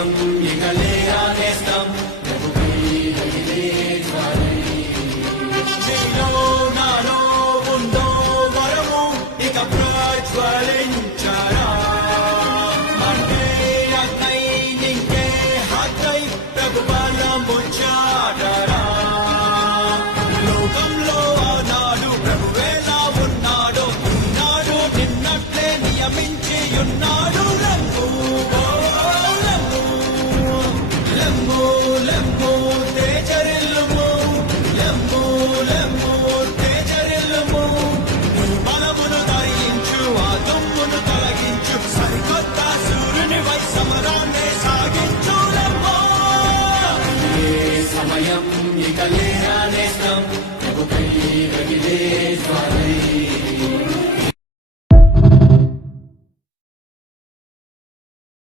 సమయం ఇక లేరా నేస్తం నీలో నాలో ఉందో వరము ఇక ప్రజ్వలించరా మండే అగ్నై నింకే హత్తై ప్రభు బలము చాటరా లోకంలో ఆనాడు ప్రభువేలా ఉన్నాడో ఈనాడు నిన్నట్లే నియమించి ఉన్నాడు లెమ్ము లెమ్ము లెమ్ము తేజరిల్లుము లెమ్ము లెమ్ము తేజరిల్లుము నీ బలమును ధరించు ఆ దుమ్మును తొలగించు సరికొత్త సూర్యుని వై సమరాన్ని సాగించు లెమ్ము ఏ సమయం ఇక